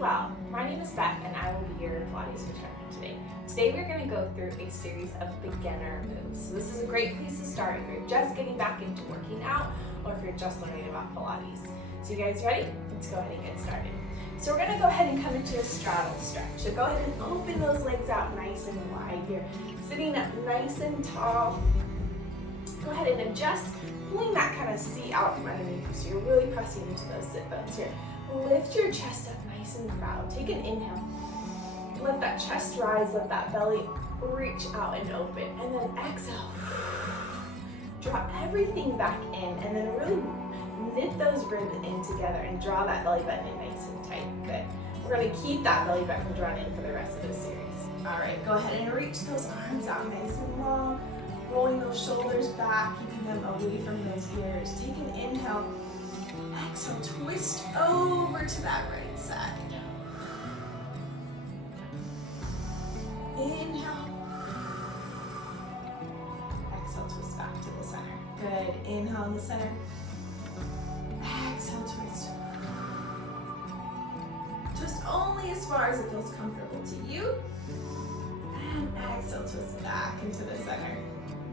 well. My name is Beth and I will be your Pilates instructor today. Today we're going to go through a series of beginner moves. So this is a great place to start if you're just getting back into working out or if you're just learning about Pilates. So you guys ready? Let's go ahead and get started. So we're going to go ahead and come into a straddle stretch. So go ahead and open those legs out nice and wide here. Sitting up nice and tall. Go ahead and adjust, pulling that kind of seat out from underneath you. So you're really pressing into those sit bones here. Lift your chest up nice and proud. Take an inhale. Let that chest rise, let that belly reach out and open. And then exhale. Draw everything back in and then really knit those ribs in together and draw that belly button in nice and tight. Good. We're going to keep that belly button drawn in for the rest of this series. All right, go ahead and reach those arms out nice and long. Rolling those shoulders back, keeping them away from those ears. Take an inhale. Exhale, twist over to that right side. Inhale. Exhale, twist back to the center. Good. Inhale in the center. Exhale, twist. Twist only as far as it feels comfortable to you. And exhale, twist back into the center.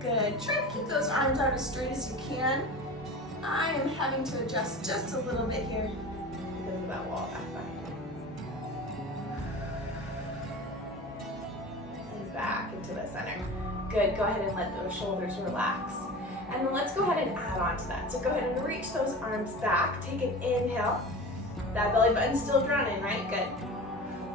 Good. Try to keep those arms out as straight as you can. I am having to adjust just a little bit here because of that wall back behind. And back into the center. Good. Go ahead and let those shoulders relax. And then let's go ahead and add on to that. So go ahead and reach those arms back. Take an inhale. That belly button's still drawn in, right? Good.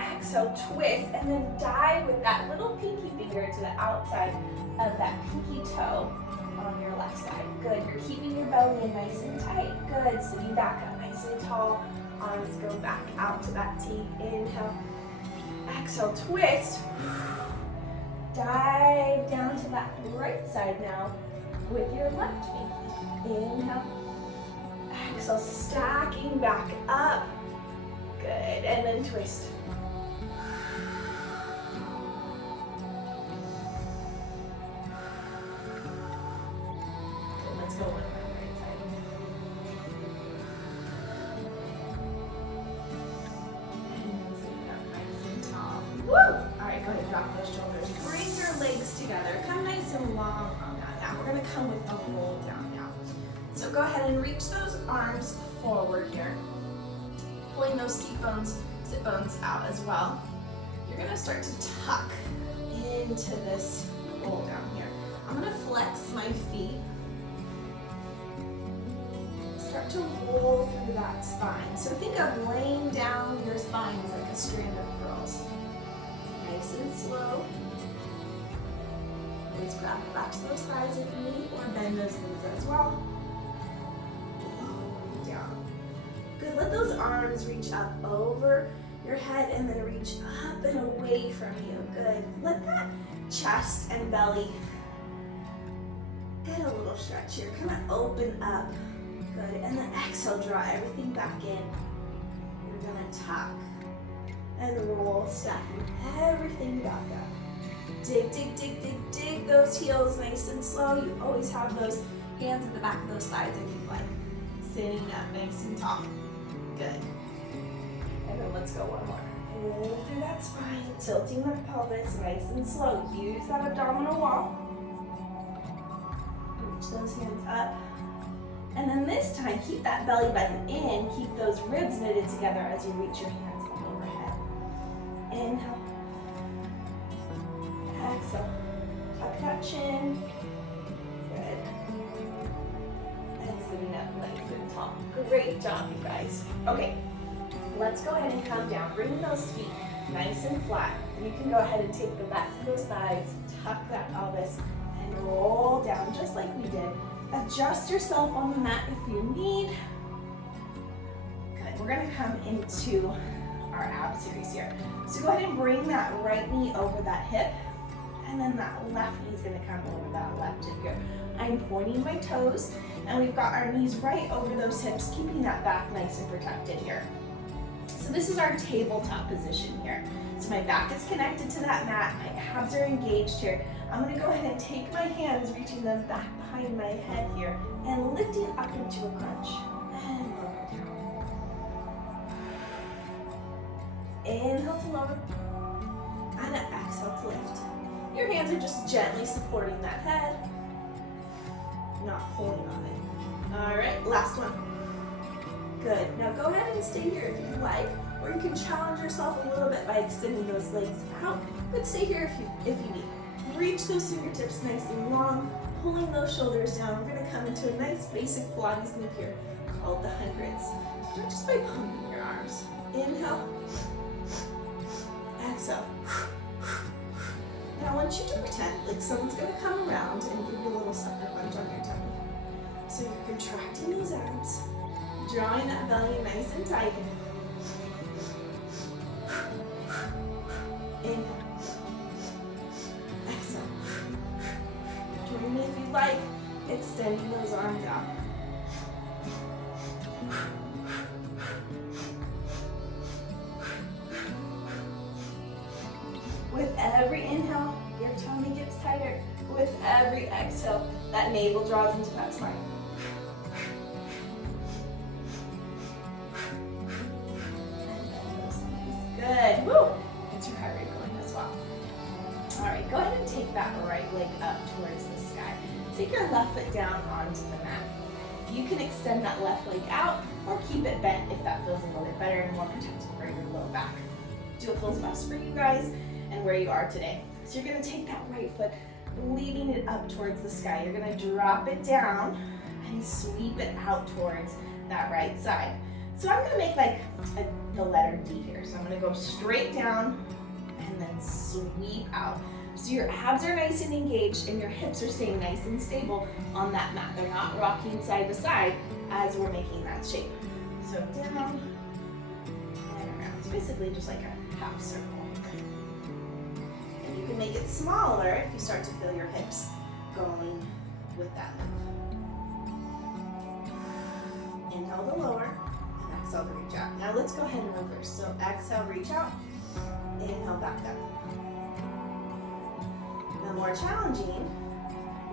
Exhale, twist, and then dive with that little pinky finger to the outside of that pinky toe on your left side. Good. You're keeping your belly in nice and tight. Good. Sitting back up nice and tall. Arms go back out to that T. Inhale. Exhale, twist. Dive down to that right side now with your left pinky. Inhale. Exhale, stacking back up. Good. And then twist. Go with that right side. And then sitting up nice and tall. Woo! All right, go ahead and drop those shoulders. Bring your legs together. Come nice and long on that. Now we're gonna come with a roll down now. So go ahead and reach those arms forward here. Pulling those sit bones out as well. You're gonna start to tuck into this roll down here. I'm gonna flex my feet. Start to roll through that spine. So think of laying down your spine as like a strand of pearls. Nice and slow. Always grab back to those thighs if you need, or bend those knees as well. Down. Good. Let those arms reach up over your head and then reach up and away from you. Good. Let that chest and belly get a little stretch here. Kind of open up. Good, and then exhale, draw everything back in. You're gonna tuck and roll, stacking everything back up. Dig, dig, dig, dig, dig those heels nice and slow. You always have those hands at the back of those thighs if you like. Sitting up nice and tall. Good. And then let's go one more. Roll through that spine, tilting that pelvis nice and slow. Use that abdominal wall. Reach those hands up. And then this time, keep that belly button in, keep those ribs knitted together as you reach your hands up overhead. Inhale. Exhale. Tuck that chin. Good. And sitting up nice and tall. Great job, you guys. Okay, let's go ahead and come down. Bring those feet nice and flat. And you can go ahead and take the backs of those thighs, tuck that pelvis, and roll down just like we did. Adjust yourself on the mat if you need. Good, we're gonna come into our ab series here. So go ahead and bring that right knee over that hip, and then that left knee is gonna come over that left hip here. I'm pointing my toes, and we've got our knees right over those hips, keeping that back nice and protected here. So this is our tabletop position here. So my back is connected to that mat, my abs are engaged here. I'm gonna go ahead and take my hands, reaching them back behind my head here, and lifting up into a crunch. And lower down. Inhale to lower, and exhale to lift. Your hands are just gently supporting that head, not pulling on it. All right, last one. Good. Now go ahead and stay here if you like, or you can challenge yourself a little bit by extending those legs out, but stay here if you need. Reach those fingertips nice and long, pulling those shoulders down. We're going to come into a nice basic Pilates move here called the hundreds. Start just by pumping your arms. Inhale, exhale. Now I want you to pretend like someone's going to come around and give you a little sucker punch on your tummy. So you're contracting those abs, drawing that belly nice and tight. Inhale. Exhale. Join me if you'd like, extending those arms out. With every inhale, your tummy gets tighter. With every exhale, that navel draws into that spine. Good. Woo! Get your heart rate going as well. All right, go ahead and take that right leg up towards the sky. Take your left foot down onto the mat. You can extend that left leg out or keep it bent if that feels a little bit better and more protected for your low back. Do what feels best for you guys and where you are today. So you're gonna take that right foot, leading it up towards the sky. You're gonna drop it down and sweep it out towards that right side. So I'm gonna make like the letter D here. So I'm gonna go straight down and then sweep out. So your abs are nice and engaged and your hips are staying nice and stable on that mat. They're not rocking side to side as we're making that shape. So down and around. It's basically just like a half circle. And you can make it smaller if you start to feel your hips going with that move. Inhale to lower. Exhale to reach out. Now let's go ahead and reverse. So exhale, reach out. Inhale, back up. Now more challenging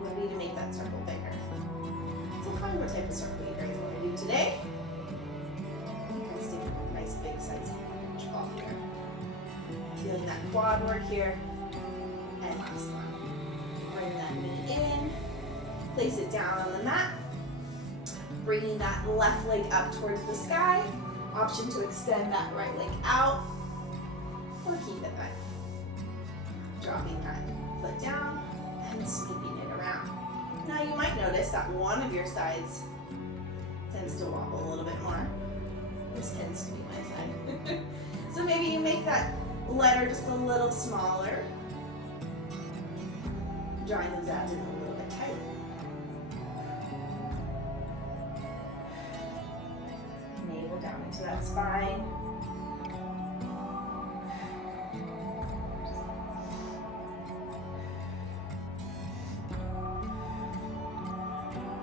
would be to make that circle bigger. So find what type of circle you guys want to do today. You can stick a nice big size beach ball here. Feeling that quad work here. And last one. Bring that knee in. Place it down on the mat. Bringing that left leg up towards the sky. Option to extend that right leg out or keep it bent. Dropping that foot down and sweeping it around. Now you might notice that one of your sides tends to wobble a little bit more. This tends to be my side. So maybe you make that letter just a little smaller. Drawing those abs in a little bit tighter. Down into that spine.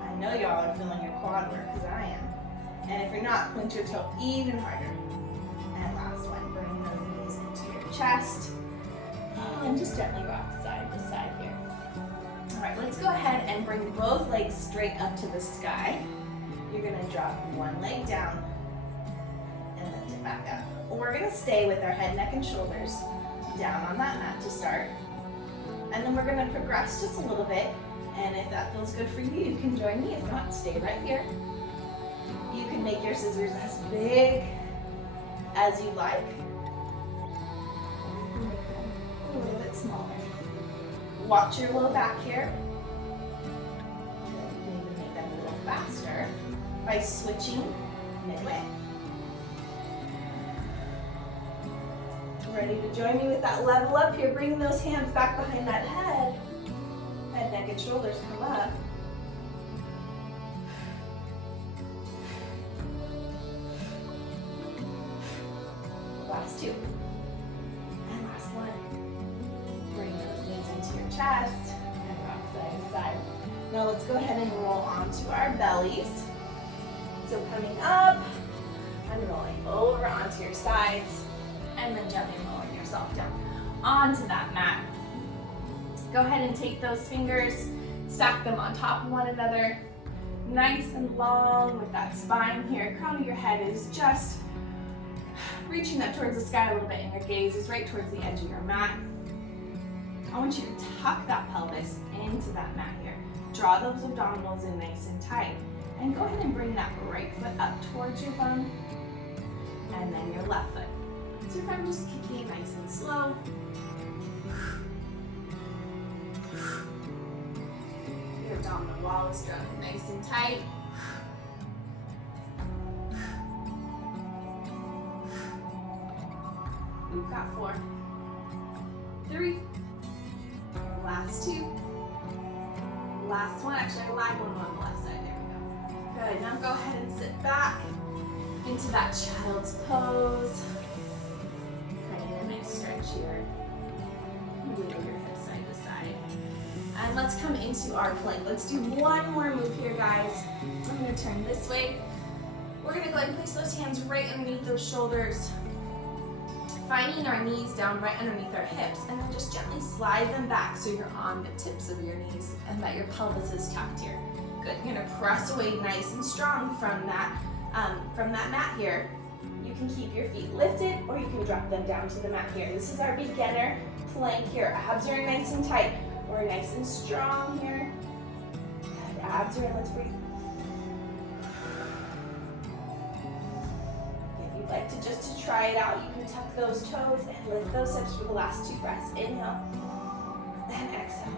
I know y'all are feeling your quad work because I am. And if you're not, point your toe even harder. And last one, bring those knees into your chest. And just gently rock side to side here. All right, let's go ahead and bring both legs straight up to the sky. You're gonna drop one leg down and lift it back up. We're gonna stay with our head, neck, and shoulders down on that mat to start. And then we're gonna progress just a little bit. And if that feels good for you, you can join me. If not, stay right here. You can make your scissors as big as you like. Or you can make them a little bit smaller. Watch your low back here. You can even make them a little faster by switching midway. Ready to join me with that level up here, bringing those hands back behind that head. Head, neck, and shoulders come up. Last two. And last one. Bring those knees into your chest and rock side to side. Now let's go ahead and roll onto our bellies. So coming up and rolling over onto your sides. And then gently lowering yourself down onto that mat. Go ahead and take those fingers, stack them on top of one another, nice and long with that spine here. Crown of your head is just Reaching up towards the sky a little bit, and your gaze is right towards the edge of your mat. I want you to tuck that pelvis into that mat here. Draw those abdominals in nice and tight. And go ahead and bring that right foot up towards your bum, and then your left foot. So you're kind of just kicking nice and slow. Your abdominal wall is drawn nice and tight. We've got 4, 3, last 2, last one. Actually, I lied one on the left side. There we go. Good. Now go ahead and sit back into that child's pose. Kind of a nice stretch here. Wiggle your hips side to side. And let's come into our plank. Let's do one more move here, guys. I'm going to turn this way. We're going to go ahead and place those hands right underneath those shoulders, finding our knees down right underneath our hips, and then just gently slide them back so you're on the tips of your knees and that your pelvis is tucked here. Good. You're going to press away nice and strong from that mat here. You can keep your feet lifted, or you can drop them down to the mat here. This is our beginner plank here. Abs are nice and tight. We're nice and strong here. Good. Abs are in. Let's breathe. Like to try it out, you can tuck those toes and lift those hips for the last 2 breaths. Inhale and exhale.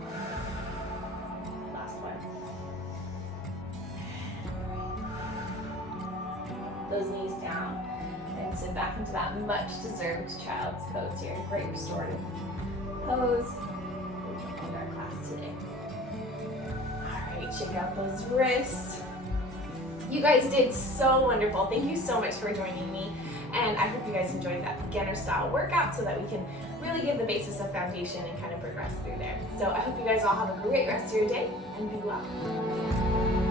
Last one. Those knees down and sit back into that much deserved child's pose here. Great restorative pose. We'll end our class today. All right, shake out those wrists. You guys did so wonderful. Thank you so much for joining me. And I hope you guys enjoyed that beginner style workout so that we can really give the basis of foundation and kind of progress through there. So I hope you guys all have a great rest of your day and be well.